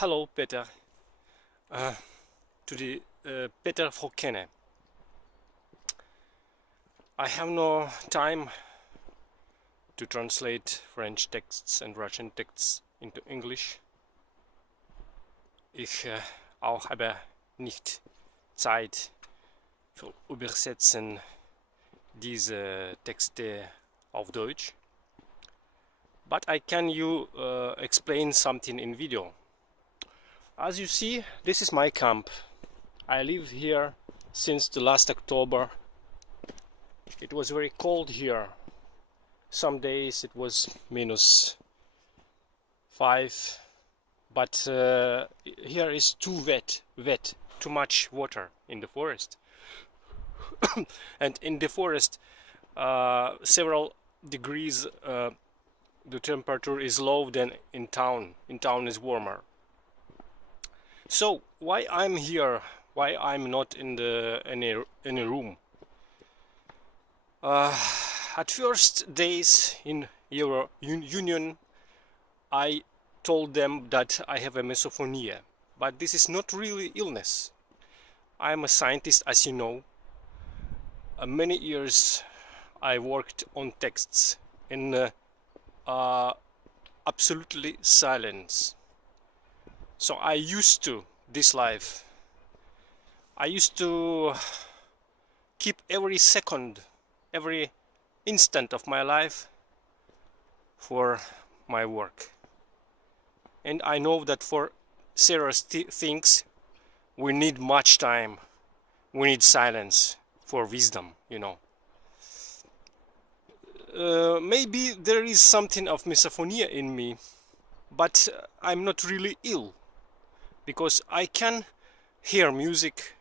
Hallo Peter, to the Peter Fokene. I have no time to translate French texts and Russian texts into English. Ich auch habe nicht Zeit für Übersetzen diese Texte auf Deutsch. But I can you explain something in video. As you see, this is my camp. I live here since the last October. It was very cold here. Some days it was -5, but here is too wet, too much water in the forest. And in the forest, several degrees, the temperature is low than in town. In town is warmer. So why I'm here? Why I'm not in the any room? At first days in Euro Union, I told them that I have a misophonia, but this is not really illness. I am a scientist, as you know. Many years I worked on texts in absolutely silence. So I used to this life. I used to keep every second, every instant of my life for my work. And I know that for serious things we need much time. We need silence for wisdom, you know. Maybe there is something of misophonia in me, but I'm not really ill, because I can hear music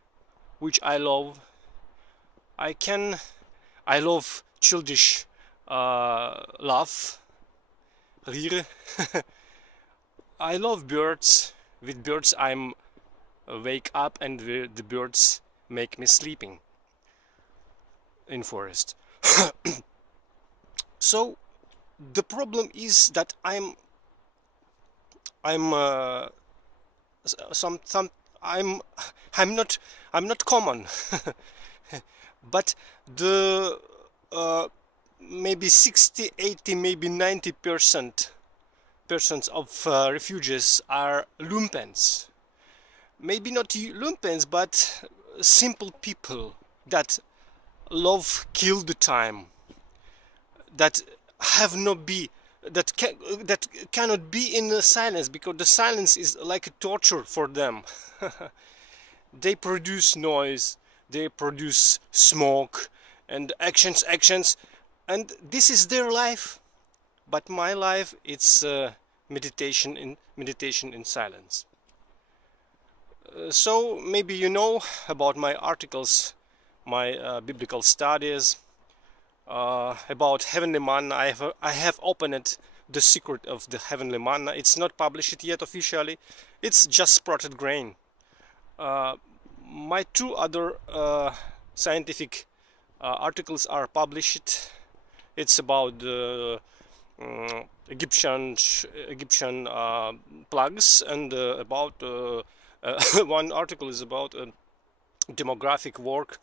which I love. I love childish laugh, rire. I love birds. With birds I'm wake up, and the birds make me sleeping in forest. So the problem is that I'm not common. But the maybe 60, 80, maybe 90% of refugees are lumpens. Maybe not lumpens, but simple people that love kill the time, that have not be that cannot be in the silence, because the silence is like a torture for them. They produce noise, they produce smoke and actions, and this is their life. But my life, it's meditation in silence. So maybe you know about my articles, my biblical studies, about heavenly manna. I have opened the secret of the heavenly manna. It's not published yet officially. It's just sprouted grain. My two other scientific articles are published. It's about the Egyptian plagues, and about one article is about demographic work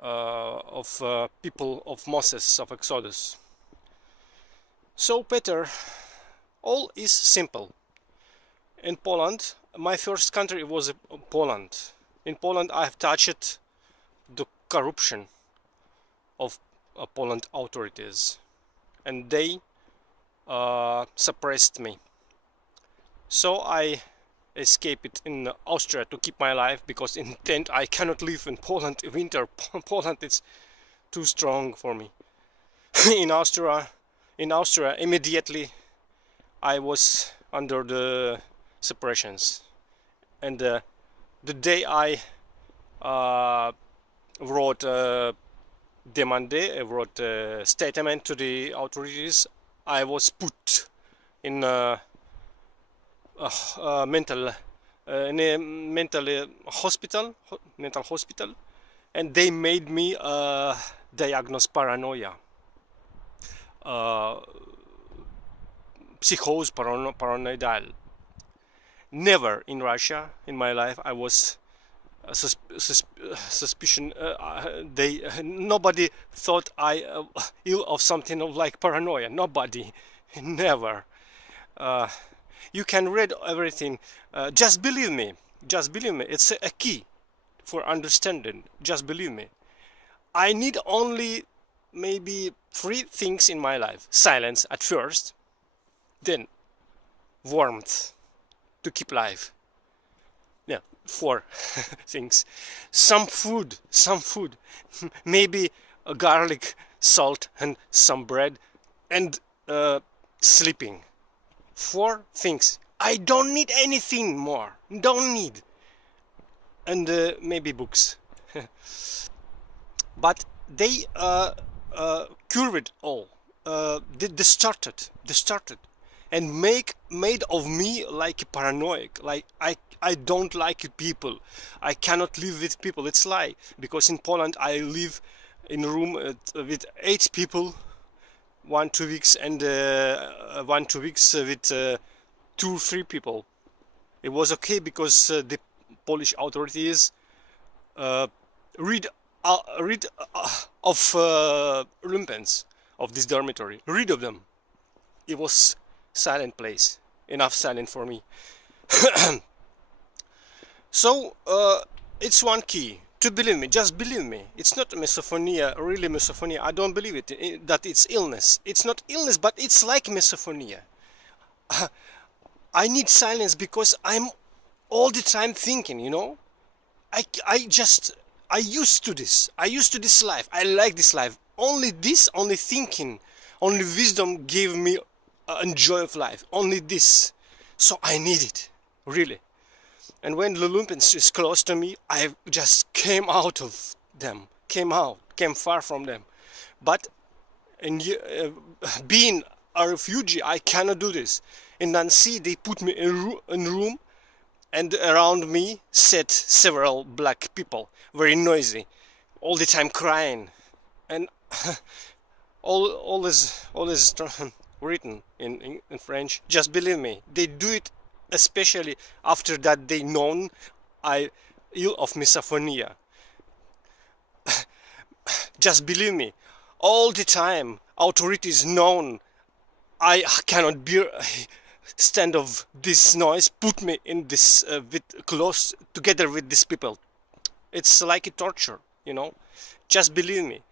of people of Moses, of Exodus. So Peter, all is simple. In Poland, my first country was Poland. In Poland I have touched the corruption of Poland authorities, and they suppressed me. So I escaped in Austria to keep my life, because in tent I cannot live in Poland. Winter Poland is too strong for me. in Austria immediately I was under the suppressions, and the day I wrote I wrote a statement to the authorities, I was put in a mental hospital, and they made me diagnose paranoia, psychose paranoidal. Never in Russia in my life I was suspicion. Nobody thought I ill of something of like paranoia. Nobody, never. Uh, you can read everything. Just believe me. Just believe me. It's a key for understanding. Just believe me. I need only maybe 3 things in my life: silence at first, then warmth to keep life. Yeah, 4 things. Some food, maybe a garlic, salt, and some bread, and sleeping. 4 things. I don't need anything more. Don't need. And maybe books. But they cured all. They distorted, and made of me like paranoid. Like I don't like people. I cannot live with people. It's lie, because in Poland I live in a room with 8 people, 1-2 weeks, and 1-2 weeks with 2-3 people. It was okay because the Polish authorities read of lumens of this dormitory. Read of them. It was silent place, enough silent for me. So it's one key to believe me. Just believe me. It's not misophonia, really misophonia. I don't believe it that it's illness. It's not illness, but it's like misophonia. I need silence because I'm all the time thinking, you know. I used to this. I used to this life. I like this life. Only this, only thinking, only wisdom gave me joy of life. Only this. So I need it, really. And when the lumens is close to me, I just came out of them. Came far from them. But being a refugee, I cannot do this. In Nancy, they put me in a room, and around me sat several black people, very noisy, all the time crying, and all is written in French. Just believe me, they do it, especially after that they known I ill of misophonia. Just believe me, all the time authorities known I cannot bear stand of this noise, put me in this close together with these people. It's like a torture, you know. Just believe me.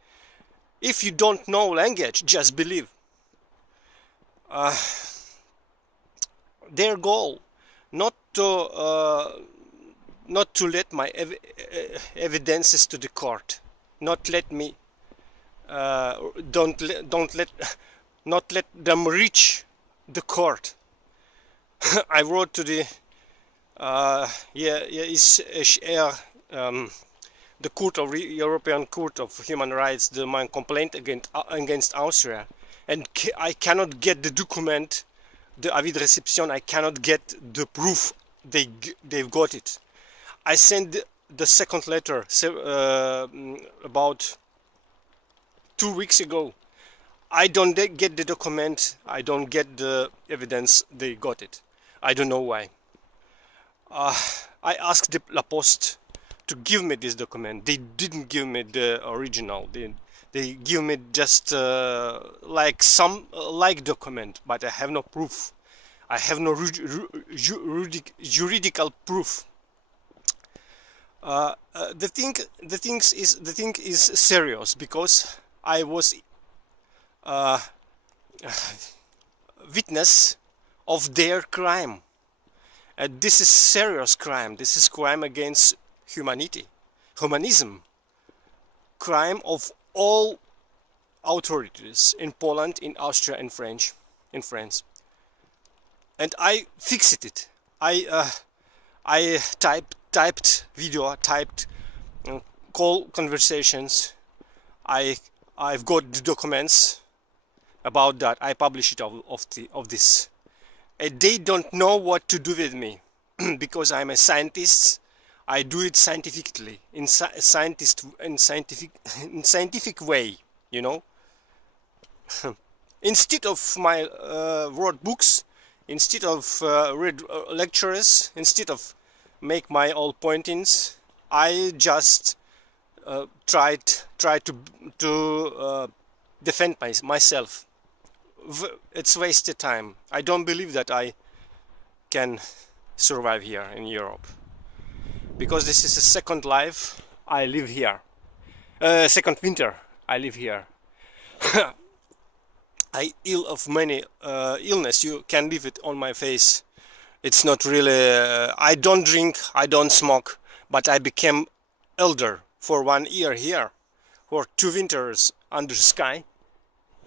If you don't know language, just believe. Their goal not to let my evidences to the court, not let me not let them reach the court. I wrote to the the Court of European Court of Human Rights, my complaint against Austria, and I cannot get the document, the avis de réception. I cannot get the proof they've got it. I sent the second letter about 2 weeks ago. I don't get the document. I don't get the evidence they got it. I don't know why. I asked La Poste to give me this document. They didn't give me the original. They give me just like some document, but I have no proof. I have no juridical proof. The thing is serious, because I was witness of their crime. This is serious crime. This is crime against humanism. Crime of all authorities in Poland, in Austria, and in France. And I fixed it. I typed video, typed call conversations. I've got the documents about that. I publish it of this. And they don't know what to do with me because I'm a scientist. I do it scientifically, in scientific way, you know. Instead of my wrote books, instead of read lectures, instead of make my all pointings, I just try to defend myself. It's wasted time. I don't believe that I can survive here in Europe, because this is a second life I live here, second winter I live here. I ill of many illness. You can leave it on my face. It's not really I don't drink, I don't smoke, but I became elder for 1 year here, for 2 winters under sky.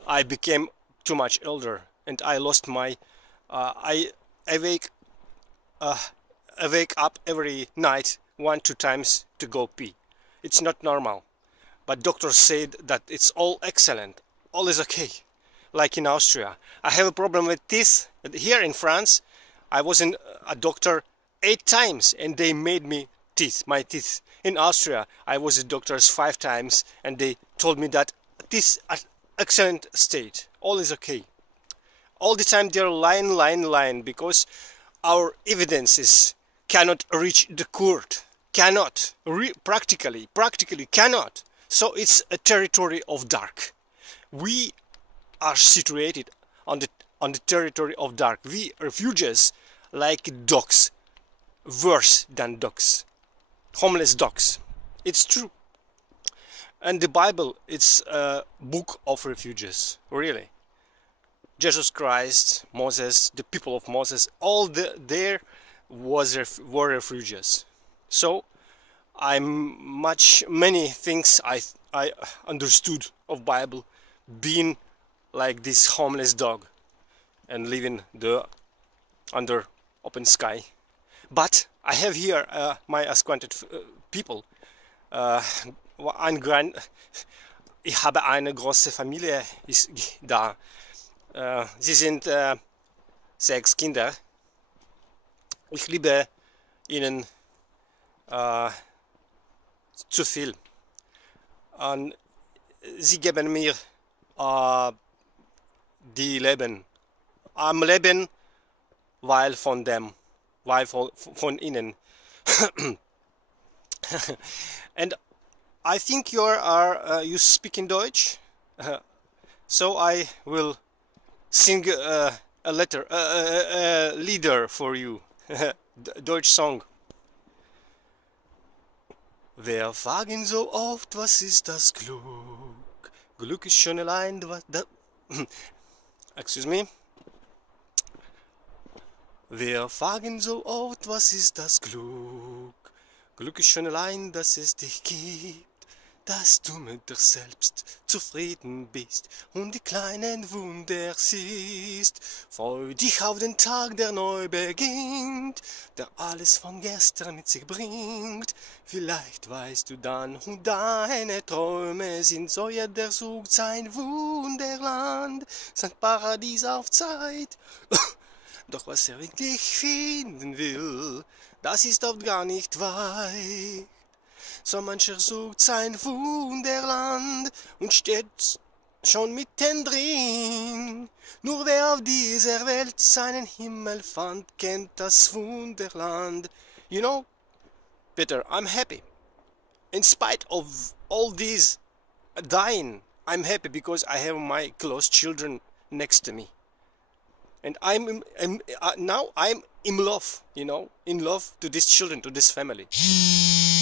I became too much elder, and I lost my I wake up every night 1-2 times to go pee. It's not normal, but doctors said that it's all excellent, all is okay. Like in Austria, I have a problem with teeth. Here in France, I was in a doctor 8 times and they made me my teeth. In Austria, I was at doctors 5 times and they told me that teeth are excellent state, all is okay. All the time they're lying, because our evidences cannot reach the court, cannot, practically cannot. So it's a territory of dark. We are situated on the territory of dark. We refugees like dogs, worse than dogs, homeless dogs. It's true. And the Bible, it's a book of refugees, really. Jesus Christ, Moses, the people of Moses, all there were refugees. So many things I understood of Bible, being like this homeless dog and living under open sky. But I have here my acquainted people. Ich habe eine große Familie da. Sie sind 6 Kinder. Ich liebe ihnen zu viel. Und sie geben mir die Leben. Am Leben, weil von ihnen. And I think you speak in Deutsch, so I will sing a lieder for you, Deutsch song. Wir fragen so oft, was ist das Glück? Glück ist schon allein, excuse me. Wir fragen so oft, was ist das Glück? Glück ist schon allein, dass es dich gibt, dass du mit dir selbst zufrieden bist und die kleinen Wunder siehst. Freu dich auf den Tag, der neu beginnt, der alles von gestern mit sich bringt. Vielleicht weißt du dann, wo deine Träume sind, so jeder sucht sein Wunderland, sein Paradies auf Zeit. Doch was er wirklich finden will, das ist oft gar nicht weit. So mancher sucht sein Wunderland und steht schon mittendrin. Nur wer auf dieser Welt seinen Himmel fand, kennt das Wunderland. You know, Peter, I'm happy. In spite of all these dying, I'm happy because I have my close children next to me. And now I'm in love, you know, in love to these children, to this family.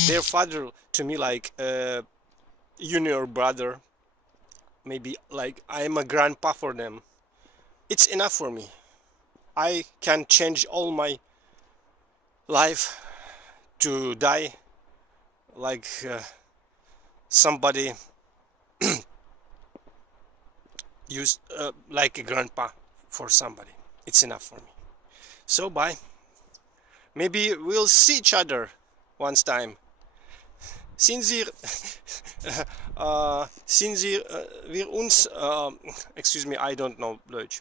Their father to me like a junior brother, maybe like I'm a grandpa for them. It's enough for me. I can change all my life to die like somebody used like a grandpa for somebody. It's enough for me. So bye. Maybe we'll see each other once time. Sind Sie wir uns excuse me, I don't know Deutsch.